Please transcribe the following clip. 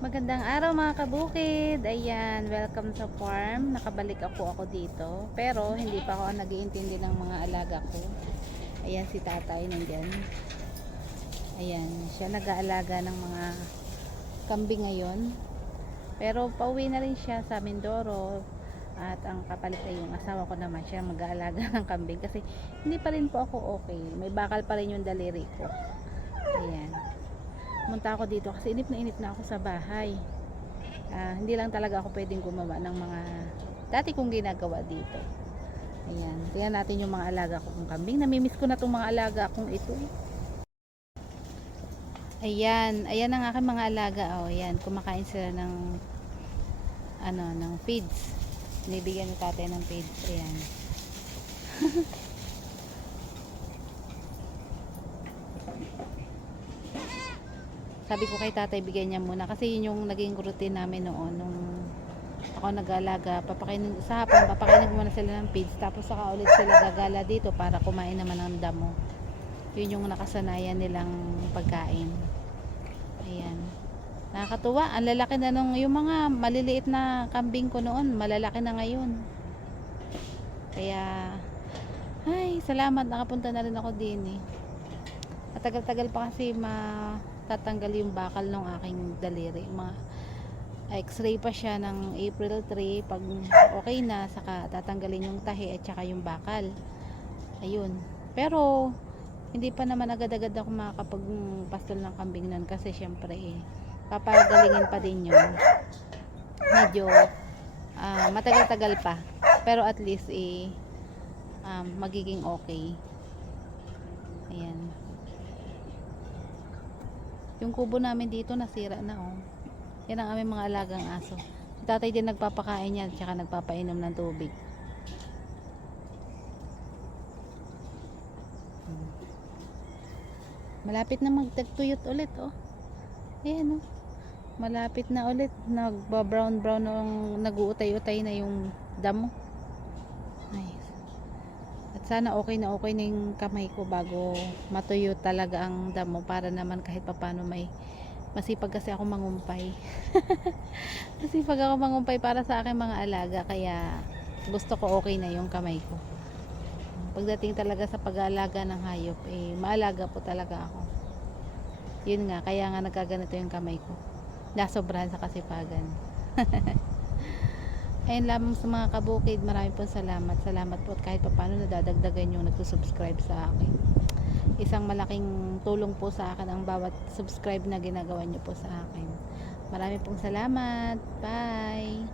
Magandang araw mga kabukid. Ayan, welcome sa farm. Nakabalik ako dito. Pero hindi pa ako nag-iintindi ng mga alaga ko. Ayan si tatay nandyan. Ayan, siya nag-aalaga ng mga kambing ngayon. Pero pauwi na rin siya sa Mindoro. At ang kapalit ay yung asawa ko naman siya mag-aalaga ng kambing. Kasi hindi pa rin po ako okay. May bakal pa rin yung daliri ko. Ayan. Munta ako dito kasi inip na ako sa bahay. Hindi lang talaga ako pwedeng gumawa ng mga dati kong ginagawa dito. Ayan, tingnan natin yung mga alaga ko kong kambing. Namimiss ko na itong mga alaga kong ito. Ayan ang aking mga alaga. Ayan, kumakain sila ng ng feeds. Binibigyan ni tatay ng feeds. Ayan. Sabi ko kay tatay bigyan niya muna kasi yun yung naging routine namin noon nung ako nag-aalaga. Papakainin sa hapon, papakainin ko muna sila ng feeds tapos saka ulit sila gagala dito para kumain naman ng damo. Yun yung nakasanayan nilang pagkain. Ayan. Nakakatuwa, ang lalaki na nung yung mga maliliit na kambing ko noon, malalaki na ngayon. Kaya ay, salamat nakapunta na rin ako din eh. Matagal-tagal pa kasi matatanggal yung bakal ng aking daliri. X-ray pa siya ng April 3. Pag okay na, saka tatanggalin yung tahi at saka yung bakal. Ayun. Pero hindi pa naman agad-agad ako makakapagpastol ng kambing nun kasi syempre papagalingin pa din yun. Medyo matagal-tagal pa. Pero at least magiging okay. Ayan. Yung kubo namin dito nasira na Yan ang aming mga alagang aso. Si tatay din nagpapakain yan tsaka nagpapainom ng tubig. Malapit na magtagtuyot ulit Ayan malapit na ulit. Nagba-brown nag-uutay-utay na yung damo. Nice. At sana okay na yung kamay ko bago matuyo talaga ang damo para naman kahit papano masipag kasi ako mangumpay. Masipag ako mangumpay para sa aking mga alaga kaya gusto ko okay na yung kamay ko. Pagdating talaga sa pag-aalaga ng hayop maalaga po talaga ako. Yun nga, kaya nga nagkaganito yung kamay ko. Nasobrahan sa kasipagan. Ayun lamang sa mga kabukid, maraming po salamat po at kahit paano nadadagdagan yung nagsusubscribe sa akin. Isang malaking tulong po sa akin ang bawat subscribe na ginagawa nyo po sa akin. Maraming pong salamat. Bye.